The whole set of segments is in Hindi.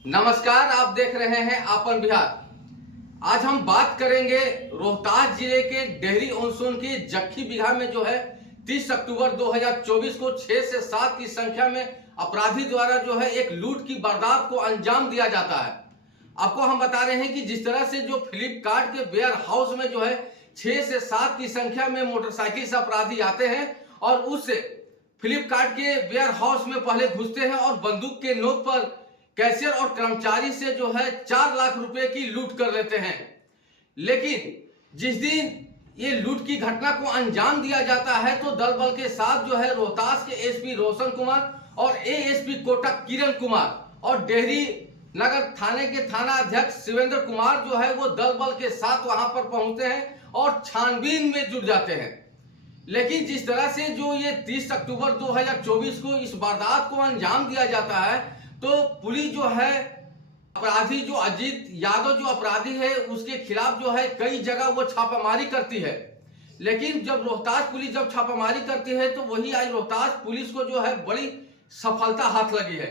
नमस्कार, आप देख रहे हैं आपन बिहार। आज हम बात करेंगे रोहतास जिले के डेहरी ऑनसोन की जक्खी बिघा में जो है 30 अक्टूबर 2024 को 6 से 7 की संख्या में अपराधी द्वारा जो है एक लूट की वारदात को अंजाम दिया जाता है। आपको हम बता रहे हैं कि जिस तरह से जो फ्लिपकार्ट के वेयर हाउस में जो है 6 से 7 की संख्या में मोटरसाइकिल से अपराधी आते हैं और उससे फ्लिपकार्ट के वेयर हाउस में पहले घुसते हैं और बंदूक के नोक पर कैशियर और कर्मचारी से जो है 4 लाख रुपए की लूट कर लेते हैं। लेकिन जिस दिन ये लूट की घटना को अंजाम दिया जाता है तो दल बल के साथ जो है रोहतास के एसपी रोशन कुमार और एएसपी कोटक किरण कुमार और डेहरी नगर थाने के थाना अध्यक्ष शिवेंद्र कुमार जो है वो दल बल के साथ वहां पर पहुंचते हैं और छानबीन में जुट जाते हैं। लेकिन जिस तरह से जो ये 30 अक्टूबर 2024 को इस वारदात को अंजाम दिया जाता है तो पुलिस जो है अपराधी जो अजीत यादव जो अपराधी है उसके खिलाफ जो है कई जगह वो छापामारी करती है। लेकिन जब रोहतास पुलिस जब छापामारी करती है तो वही आज रोहतास पुलिस को जो है बड़ी सफलता हाथ लगी है।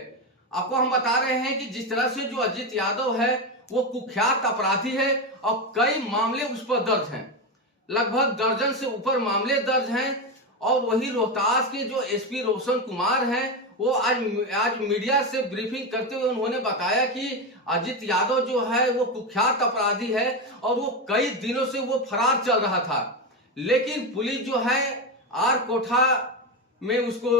आपको हम बता रहे हैं कि जिस तरह से जो अजीत यादव है वो कुख्यात अपराधी है और कई मामले उस पर दर्ज हैं, लगभग दर्जन से ऊपर मामले दर्ज हैं। और वही रोहतास के जो एसपी रोशन कुमार हैं वो आज मीडिया से ब्रीफिंग करते हुए उन्होंने बताया कि अजीत यादव जो है वो कुख्यात अपराधी है और वो कई दिनों से वो फरार चल रहा था। लेकिन पुलिस जो है आर कोठा में उसको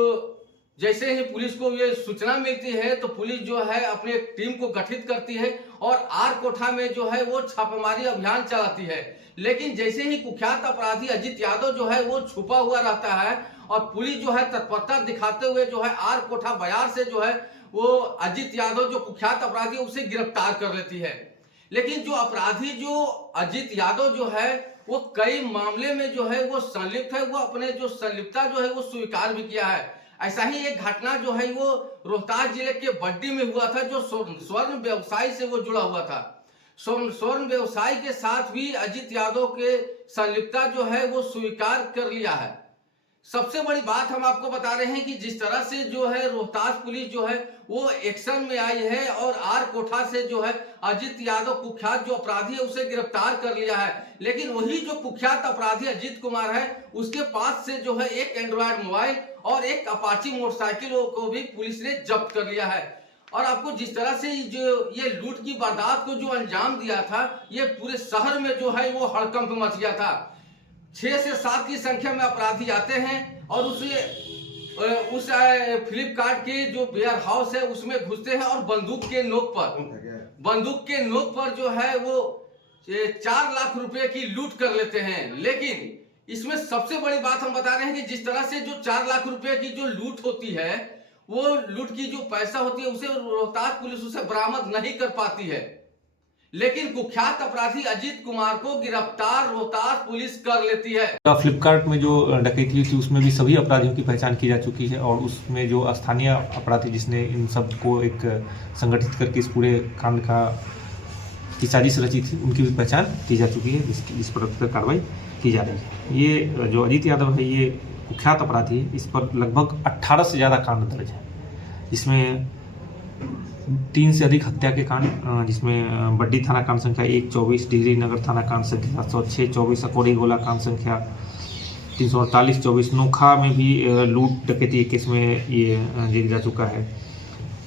जैसे ही पुलिस को ये सूचना मिलती है तो पुलिस जो है अपनी एक टीम को गठित करती है और आर कोठा में जो है वो छापेमारी अभियान चलाती है। लेकिन जैसे ही कुख्यात अपराधी अजीत यादव जो है वो छुपा हुआ रहता है और पुलिस जो है तत्परता दिखाते हुए जो है आर कोठा बयार से जो है वो अजीत यादव जो कुख्यात अपराधी उसे गिरफ्तार कर लेती है। लेकिन जो अपराधी जो अजीत यादव जो है वो कई मामले में जो है वो संलिप्त है, वो अपने जो संलिप्तता जो है वो स्वीकार भी किया है। ऐसा ही एक घटना जो है वो रोहतास जिले के बड्डी में हुआ था, जो स्वर्ण व्यवसाय से वो जुड़ा हुआ था। स्वर्ण व्यवसाय के साथ भी अजीत यादव के संलिप्तता जो है वो स्वीकार कर लिया है। सबसे बड़ी बात हम आपको बता रहे हैं कि जिस तरह से जो है रोहतास पुलिस जो है वो एक्शन में आई है और आर कोठा से जो है अजीत यादव कुख्यात जो अपराधी है उसे गिरफ्तार कर लिया है। लेकिन वही जो कुख्यात अपराधी अजीत कुमार है उसके पास से जो है एक एंड्रॉयड मोबाइल और एक अपाची मोटरसाइकिल को भी पुलिस ने जब्त कर लिया है। और आपको जिस तरह से जो ये लूट की वारदात को जो अंजाम दिया था ये पूरे शहर में जो है वो हड़कंप मच गया था। 6 से 7 की संख्या में अपराधी आते हैं और उस फ्लिपकार्ट के जो वेयर हाउस है उसमें घुसते हैं और बंदूक के नोक पर जो है वो 4 लाख रुपए की लूट कर लेते हैं। लेकिन इसमें सबसे बड़ी बात हम बता रहे हैं कि जिस तरह से जो 4 लाख रुपए की जो लूट होती है वो लूट की जो पैसा होती है उसे रोहतास पुलिस उसे बरामद नहीं कर पाती है। लेकिन कुख्यात अपराधी अजीत कुमार को गिरफ्तार रोहतास पुलिस कर लेती है। फ्लिपकार्ट में जो डकैती थी उसमें भी सभी अपराधियों की पहचान की जा चुकी है और उसमें जो स्थानीय अपराधी जिसने इन सब को एक संगठित करके इस पूरे कांड का की साजिश रची थी उनकी भी पहचान की जा चुकी है। इस पर कार्रवाई की जा रही है। ये जो अजीत यादव है ये कुख्यात अपराधी है। इस पर लगभग 18 से ज़्यादा कांड दर्ज है, जिसमें 3 से अधिक हत्या के कांड, जिसमें बड्डी थाना कांड संख्या 1, 24, डिहरी नगर थाना कांड संख्या 706, 24 अकोड़ी गोला कांड संख्या 348, 24 नोखा में भी लूट डकैती केस में ये जेल जा चुका है।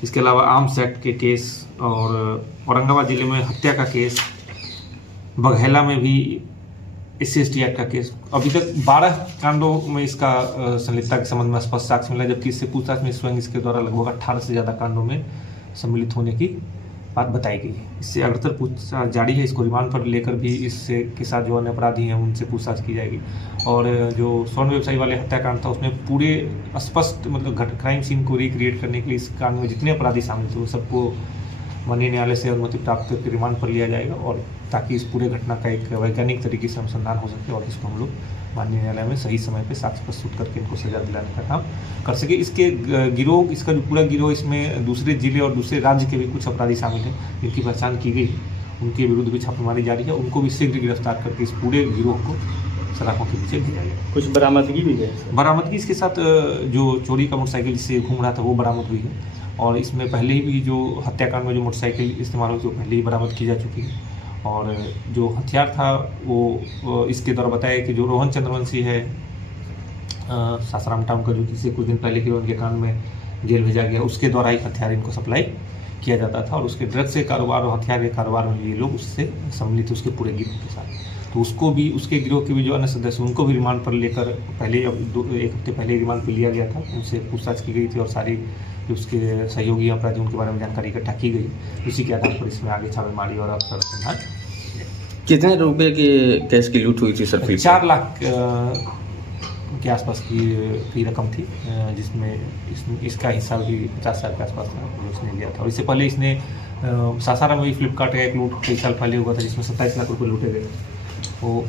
इसके अलावा आर्म्स एक्ट के केस और औरंगाबाद जिले में हत्या का केस, बघैला में भी SC/ST एक्ट का केस। अभी तक 12 कांडों में इसका संलिप्तता के संबंध में स्पष्ट साक्ष्य मिला, जबकि इससे पूछताछ में स्वयं इसके द्वारा लगभग 18 से ज़्यादा कांडों में सम्मिलित होने की बात बताई गई है। इससे अग्रतर पूछताछ जारी है। इसको रिमांड पर लेकर भी इससे के साथ जो अन्य अपराधी हैं उनसे पूछताछ की जाएगी। और जो स्वर्ण व्यवसायी वाले हत्याकांड था उसमें पूरे स्पष्ट मतलब क्राइम सीन को रिक्रिएट करने के लिए इस कांड में जितने अपराधी शामिल थे वो सबको माननीय न्यायालय से अनुमति प्राप्त करके रिमांड पर लिया जाएगा और ताकि इस पूरे घटना का एक वैज्ञानिक तरीके से अनुसंधान हो सके और इसको हम लोग माननीय न्यायालय में सही समय पे साक्ष्य प्रस्तुत करके इनको सजा दिलाने का काम कर सके। इसके गिरोह, इसका जो पूरा गिरोह, इसमें दूसरे जिले और दूसरे राज्य के भी कुछ अपराधी शामिल हैं जिनकी पहचान की गई, उनके विरुद्ध भी छापेमारी जारी है। उनको भी शीघ्र गिरफ्तार करके इस पूरे गिरोह को सलाखों के पीछे भेजा गया। कुछ बरामदगी भी है? बरामदगी इसके साथ जो चोरी का मोटरसाइकिल से घूम रहा था वो बरामद हुई है और इसमें पहले ही भी जो हत्याकांड में जो मोटरसाइकिल इस्तेमाल हुई, तो पहले ही बरामद की जा चुकी है। और जो हथियार था वो इसके द्वारा बताया कि जो रोहन चंद्रवंशी है सासाराम टाउन का, जो किसी कुछ दिन पहले के उनके कांड में जेल भेजा गया, उसके द्वारा ही हथियार इनको सप्लाई किया जाता था। और उसके ड्रग्स के कारोबार और हथियार के कारोबार में ये लोग उससे सम्मिलित थे, उसके पूरे गिरोह के साथ। तो उसको भी, उसके गिरोह के भी जो अन्य सदस्य, उनको भी रिमांड पर लेकर पहले एक हफ्ते पहले रिमांड पर लिया गया था। उनसे पूछताछ की गई थी और सारी जो उसके सहयोगी अपराधी उनके बारे में जानकारी इकट्ठा की गई। उसी के आधार पर इसमें आगे छापेमारी और अनुसंधान। कितने रुपए की कैश की लूट हुई थी सर? 4 लाख के आसपास की रकम थी, जिसमें इसका हिस्सा भी 50,000 के आसपास था, उसने लिया था। और इससे पहले इसने सासाराम में भी फ्लिपकार्ट का एक लूट कई साल पहले हुआ था, जिसमें 27 लाख रुपये लूटे गए। वो